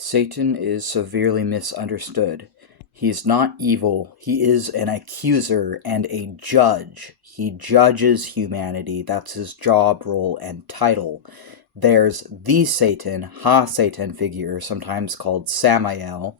Satan is severely misunderstood. He is not evil. He is an accuser and a judge. He judges humanity. That's his job role and title. There's the Satan, Ha-Satan figure, sometimes called Samael,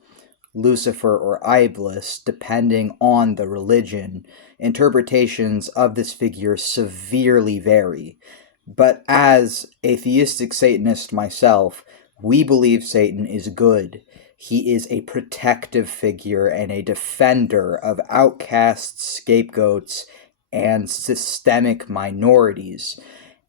Lucifer, or Iblis, depending on the religion. Interpretations of this figure severely vary. But as a theistic Satanist myself, we believe Satan is good. He is a protective figure and a defender of outcasts, scapegoats, and systemic minorities.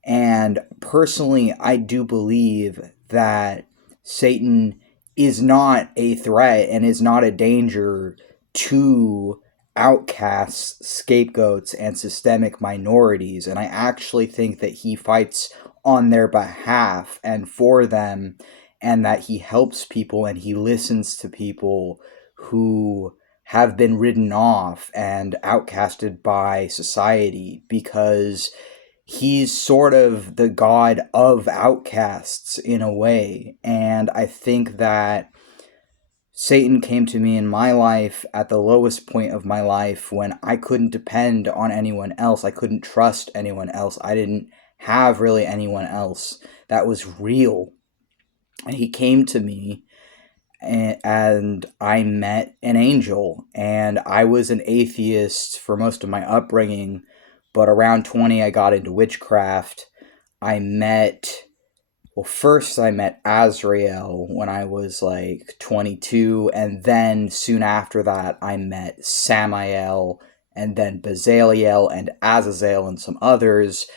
And personally, I do believe that Satan is not a threat and is not a danger to outcasts, scapegoats, and systemic minorities. And I actually think that he fights on their behalf and for them, and that he helps people and he listens to people who have been written off and outcasted by society, because he's sort of the god of outcasts in a way. And I think that Satan came to me in my life at the lowest point of my life when I couldn't depend on anyone else. I couldn't trust anyone else. I didn't have really anyone else that was real. And he came to me, and I met an angel. And I was an atheist for most of my upbringing, but around 20 I got into witchcraft. First I met Azrael when I was like 22, and then soon after that I met Samael, and then Bezaliel and Azazel and some others,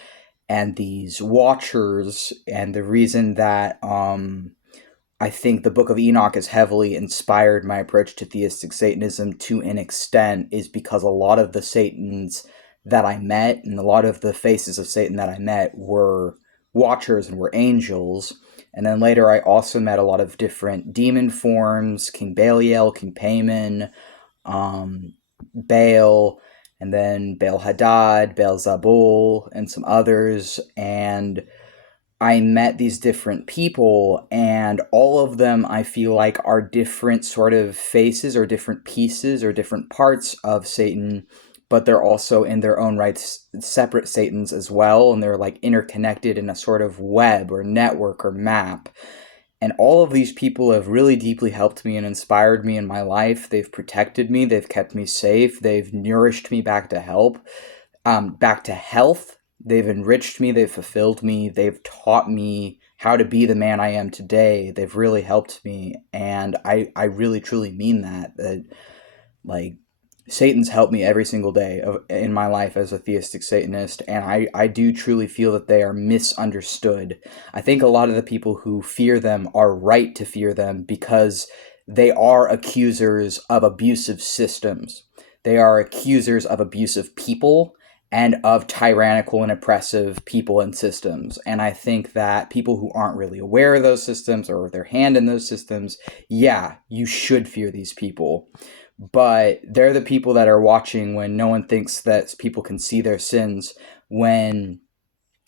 and these watchers. And the reason that I think the Book of Enoch has heavily inspired my approach to theistic Satanism to an extent is because a lot of the Satans that I met and a lot of the faces of Satan that I met were watchers and were angels. And then later I also met a lot of different demon forms: King Belial, King Payman, Baal, and then Baal Hadad, Baal Zabul, and some others. And I met these different people, and all of them I feel like are different sort of faces or different pieces or different parts of Satan, but they're also in their own rights separate Satans as well, and they're like interconnected in a sort of web or network or map. And all of these people have really deeply helped me and inspired me in my life. They've protected me, they've kept me safe, they've nourished me back to back to health. They've enriched me, they've fulfilled me, they've taught me how to be the man I am today. They've really helped me, and I really truly mean that like, Satan's helped me every single day in my life as a theistic Satanist, and I do truly feel that they are misunderstood. I think a lot of the people who fear them are right to fear them because they are accusers of abusive systems. They are accusers of abusive people and of tyrannical and oppressive people and systems. And I think that people who aren't really aware of those systems or their hand in those systems, yeah, you should fear these people. But they're the people that are watching when no one thinks that people can see their sins. When,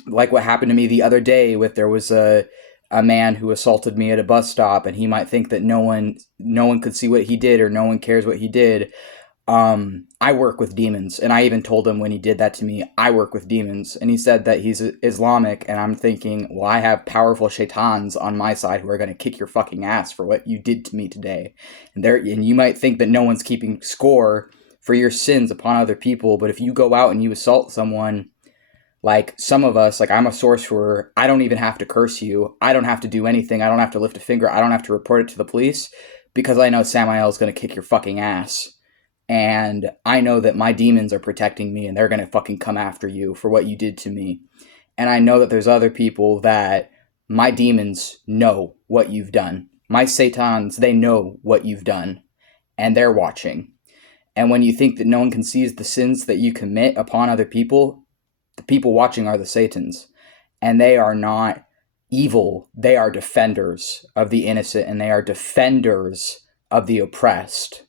like what happened to me the other day, there was a man who assaulted me at a bus stop, and he might think that no one could see what he did, or no one cares what he did. I work with demons, and I even told him when he did that to me, I work with demons. And he said that he's Islamic, and I'm thinking, well, I have powerful shaitans on my side who are going to kick your fucking ass for what you did to me today. And you might think that no one's keeping score for your sins upon other people, but if you go out and you assault someone, like some of us, like I'm a sorcerer, I don't even have to curse you. I don't have to do anything. I don't have to lift a finger. I don't have to report it to the police, because I know Samael is going to kick your fucking ass. And I know that my demons are protecting me, and they're going to fucking come after you for what you did to me. And I know that there's other people that my demons know what you've done. My Satans, they know what you've done, and they're watching. And when you think that no one can see the sins that you commit upon other people, the people watching are the Satans. And they are not evil. They are defenders of the innocent, and they are defenders of the oppressed.